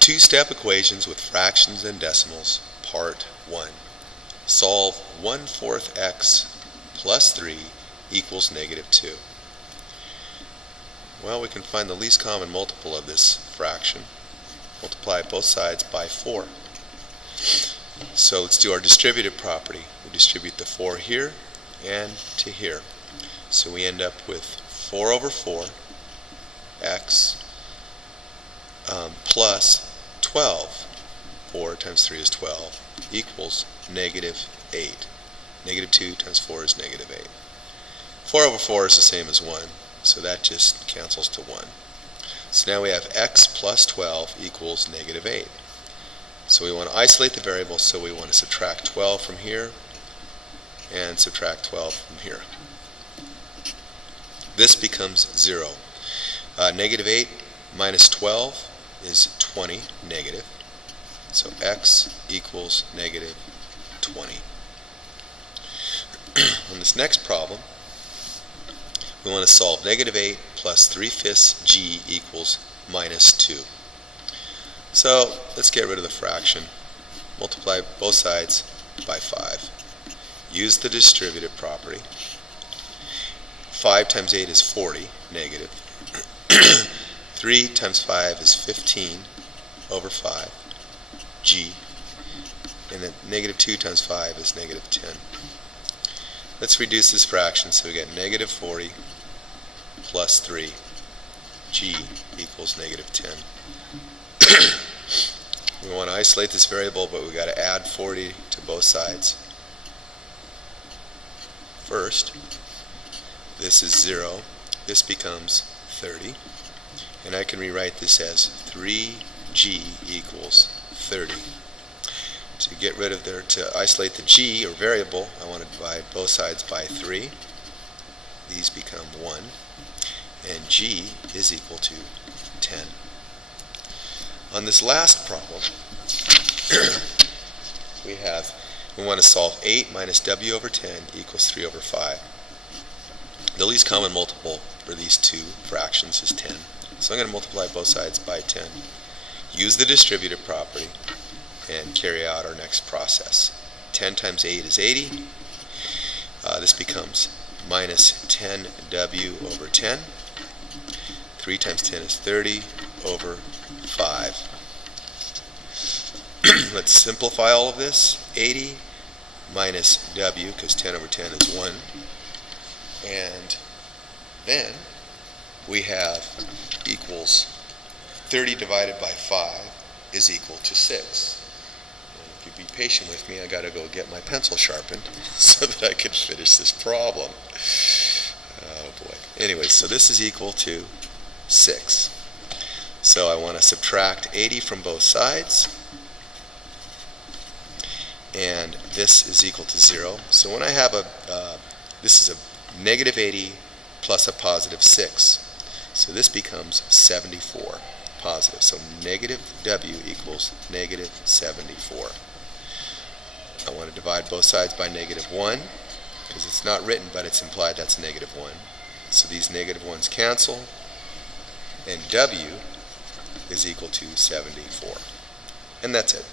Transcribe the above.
Two-step equations with fractions and decimals, part 1. Solve 1/4 x plus 3 equals -2. Well, we can find the least common multiple of this fraction. Multiply both sides by 4. So let's do our distributive property. We distribute the 4 here and to here. So we end up with 4 over 4 x plus 12. 4 times 3 is 12 equals -8. -2 times 4 is -8. 4 over 4 is the same as 1, so that just cancels to 1. So now we have x plus 12 equals -8. So we want to isolate the variable, so we want to subtract 12 from here and subtract 12 from here. This becomes 0. -8 minus 12 is 20 negative. So x equals -20. On this next problem, we want to solve -8 plus 3/5 g equals -2. So let's get rid of the fraction. Multiply both sides by 5. Use the distributive property. 5 times 8 is 40, negative. 3 times 5 is 15 over 5, g. And then -2 times 5 is -10. Let's reduce this fraction so we get -40 plus 3, g equals -10. We want to isolate this variable, but we've got to add 40 to both sides. First, this is 0. This becomes 30. And I can rewrite this as 3g equals 30. To get rid of to isolate the g, or variable, I want to divide both sides by 3. These become 1. And g is equal to 10. On this last problem, we want to solve 8 minus w over 10 equals 3 over 5. The least common multiple for these two fractions is 10. So I'm going to multiply both sides by 10. Use the distributive property and carry out our next process. 10 times 8 is 80. This becomes minus 10w over 10. 3 times 10 is 30 over 5. Let's simplify all of this. 80 minus w, because 10 over 10 is 1. And then we have equals 30 divided by 5 is equal to 6. And if you'd be patient with me, I got to go get my pencil sharpened so that I can finish this problem. Oh boy. Anyway, so this is equal to 6. So I want to subtract 80 from both sides, and this is equal to 0. So when I have this is a -80 plus a positive 6. So this becomes 74 positive. So -w equals -74. I want to divide both sides by -1 because it's not written, but it's implied that's -1. So these negative ones cancel, and w is equal to 74. And that's it.